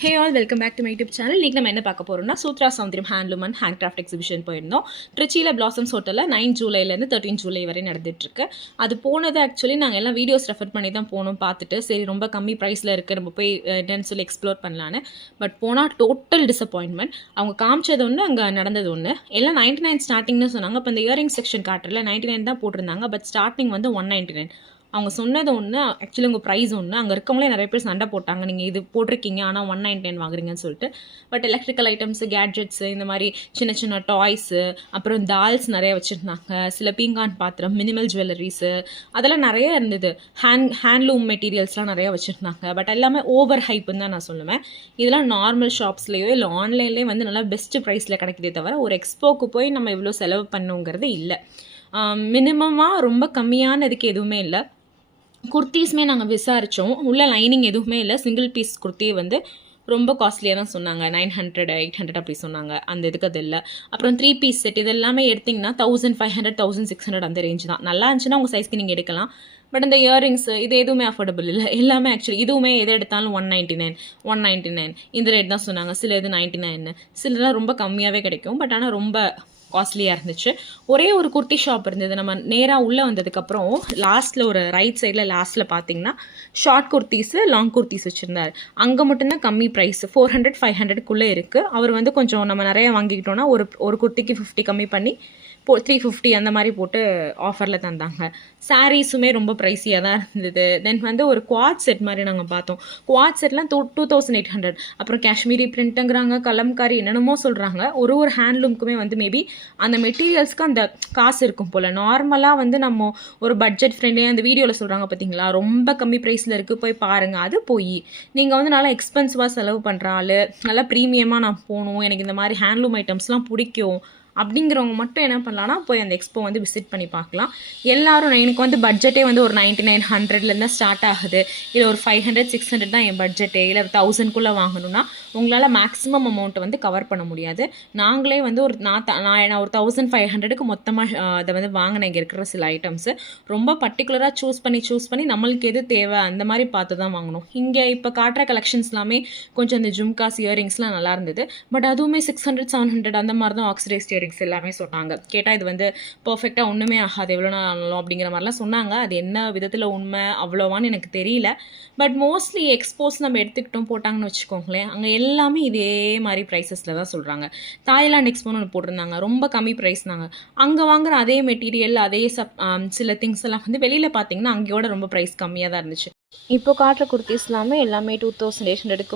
Hey all welcome back to my YouTube channel. இன்றைக்கி நம்ம என்ன பார்க்க போகிறோம்னா Sutra Soundaryam handloom and hand craft exhibition போயிருந்தோம். ட்ரிச்சியில் பிளாசம்ஸ் ஹோட்டலில் 9 ஜூலைலேருந்து 13 ஜூலை வரை நடந்துட்டுருக்கு. அது போனது ஆக்சுவலி நாங்கள் எல்லாம் வீடியோஸ் ரெஃபர் பண்ணி தான் போனோம். பார்த்துட்டு சரி ரொம்ப கம்மி ப்ரைஸில் இருக்குது, நம்ம போய் என்னன்னு சொல்லி எக்ஸ்ப்ளோர் பண்ணலான்னு. பட் போனால் டோட்டல் டிசப்பாயின்மெண்ட். அவங்க காமிச்சது ஒன்று, அங்கே நடந்தது ஒன்று. எல்லாம் 99 ஸ்டார்டிங்னு சொன்னாங்க. அப்போ இந்த இயரிங் செக்ஷன் காட்டுறல 99 தான் போட்டிருந்தாங்க. பட் ஸ்டார்டிங் வந்து 199. அவங்க சொன்னது ஒன்று, ஆக்சுவலி உங்கள் ப்ரைஸ் ஒன்று. அங்கே இருக்கவங்களே நிறைய பேர் சண்டை போட்டாங்க, நீங்கள் இது போட்டிருக்கீங்க ஆனால் 199 வாங்குறீங்கன்னு சொல்லிட்டு. பட் எலக்ட்ரிக்கல் ஐட்டம்ஸு, கேட்ஜெட்ஸு, இந்த மாதிரி சின்ன சின்ன டாய்ஸு, அப்புறம் டால்ஸ் நிறைய வச்சுருந்தாங்க. சில பீங்கான் பாத்திரம், மினிமல் ஜுவல்லரிஸு, அதெல்லாம் நிறைய இருந்தது. ஹேண்ட்லூம் மெட்டீரியல்ஸ்லாம் நிறையா வச்சுருந்தாங்க. பட் எல்லாமே ஓவர் ஹைப்புன்னு தான் நான் சொல்லுவேன். இதெல்லாம் நார்மல் ஷாப்ஸ்லேயோ இல்லை ஆன்லைன்லேயே வந்து நல்லா பெஸ்ட்டு ப்ரைஸில் கிடைக்கிதே தவிர ஒரு எக்ஸ்போக்கு போய் நம்ம இவ்வளோ செலவு பண்ணுங்கிறது இல்லை. மினிமமாக ரொம்ப கம்மியானதுக்கு எதுவுமே இல்லை. குர்த்தீஸுமே நாங்கள் விசாரித்தோம், உள்ள லைனிங் எதுவுமே இல்லை. சிங்கிள் பீஸ் குர்த்தி வந்து ரொம்ப காஸ்ட்லியாக தான் சொன்னாங்க. 900 800 அப்படி சொன்னாங்க. அந்த இதுக்கு அது இல்லை. அப்புறம் 3 பீஸ் செட் இது எல்லாமே எடுத்திங்கன்னா 1500 1600 அந்த ரேஞ்ச் தான். நல்லா இருந்துச்சுன்னா உங்கள் சைஸ்க்கு நீங்கள் எடுக்கலாம். பட் இந்த இயரிங்ஸ் இது எதுவுமே அஃபோர்டபுள் இல்லை. எல்லாமே ஆக்சுவலி இதுவுமே எது எடுத்தாலும் 199 இந்த ரேட் தான் சொன்னாங்க. சில இது 99, சிலதான் ரொம்ப கம்மியாகவே கிடைக்கும். பட் ஆனால் ரொம்ப காஸ்ட்லியாக இருந்துச்சு. ஒரே ஒரு குர்த்தி ஷாப் இருந்தது. நம்ம நேராக உள்ளே வந்ததுக்கப்புறம் லாஸ்ட்டில் ஒரு ரைட் சைடில் லாஸ்ட்டில் பார்த்தீங்கன்னா ஷார்ட் குர்த்திஸு, லாங் குர்த்திஸ் வச்சுருந்தார். அங்கே மட்டும்தான் கம்மி ப்ரைஸ், 400 500க்குள்ளே இருக்குது. அவர் வந்து கொஞ்சம் நம்ம நிறையா வாங்கிக்கிட்டோன்னா ஒரு குர்த்திக்கு 50 கம்மி பண்ணி 350 அந்த மாதிரி போட்டு ஆஃபரில் தந்தாங்க. சாரீஸுமே ரொம்ப ப்ரைஸியாக தான் இருந்தது. தென் வந்து ஒரு குவாட் செட் மாதிரி நாங்கள் பார்த்தோம். குவாட் செட்லாம் 2800. அப்புறம் காஷ்மீரி பிரிண்ட்டுங்கிறாங்க, கலம்காரி என்னென்னமோ சொல்கிறாங்க. ஒரு ஹேண்ட்லூமுக்குமே வந்து மேபி அந்த மெட்டீரியல்ஸ்க்கு அந்த காசு இருக்கும் போல். நார்மலாக வந்து நம்ம ஒரு பட்ஜெட் ஃப்ரெண்ட்லியாக அந்த வீடியோவில் சொல்கிறாங்க பார்த்தீங்களா, ரொம்ப கம்மி ப்ரைஸில் இருக்குது போய் பாருங்கள். அது போய் நீங்கள் வந்து நல்லா எக்ஸ்பென்சிவாக செலவு பண்ணுற ஆள், நல்லா ப்ரீமியமாக நான் போகணும், எனக்கு இந்த மாதிரி ஹேண்ட்லூம் ஐட்டம்ஸ்லாம் பிடிக்கும் அப்படிங்கிறவங்க மட்டும் என்ன பண்ணலான்னா போய் அந்த எக்ஸ்போ வந்து விசிட் பண்ணி பார்க்கலாம். எல்லோரும் எனக்கு வந்து பட்ஜெட்டே வந்து ஒரு 99 100லேருந்து ஸ்டார்ட் ஆகுது, இல்லை ஒரு 500 600 தான் என் பட்ஜெட்டே, இல்லை 1000க்குள்ளே வாங்கணும்னா உங்களால் மேக்ஸிமம் அமௌண்ட்டை வந்து கவர் பண்ண முடியாது. நாங்களே வந்து நான் ஒரு 1500க்கு மொத்தமாக அதை வந்து வாங்கினேன். இங்கே இருக்கிற சில ஐட்டம்ஸு ரொம்ப பர்டிகுலராக சூஸ் பண்ணி நம்மளுக்கு எது தேவை அந்த மாதிரி பார்த்து தான் வாங்கணும். இங்கே இப்போ காட்டுற கலெக்ஷன்ஸ் எல்லாமே கொஞ்சம் இந்த ஜும்காஸ் இயரிங்ஸ்லாம் நல்லா இருந்தது. பட் அதுவுமே 600 700 அந்த மாதிரி தான் ஆக்சிடைஸ்ட் இயரிங்ஸ் எல்லாமே சொன்னாங்க. கேட்டால் இது வந்து பர்ஃபெக்டாக ஒன்றுமே ஆகாது, எவ்வளோ நாள் ஆனாலும் அப்படிங்கிற மாதிரிலாம் சொன்னாங்க. அது என்ன விதத்தில் உண்மை அவ்வளோவான்னு எனக்கு தெரியல. பட் மோஸ்ட்லி எக்ஸ்போஸ் நம்ம எடுத்துக்கிட்டோம் போட்டாங்கன்னு வச்சுக்கோங்களேன், அங்கே எல்லாமே இதே மாதிரி ப்ரைஸஸில் தான் சொல்கிறாங்க. தாய்லாந்து எக்ஸ்போன்னு ஒன்று போட்டிருந்தாங்க, ரொம்ப கம்மி ப்ரைஸ்னாங்க. அங்கே வாங்குற அதே மெட்டீரியல் அதே சில திங்ஸ் எல்லாம் வந்து வெளியில் பார்த்தீங்கன்னா அங்கேயோட ரொம்ப ப்ரைஸ் கம்மியாக தான் இருந்துச்சு. இப்போ காட்டுற குர்த்திஸ் எல்லாமே 2800க்கு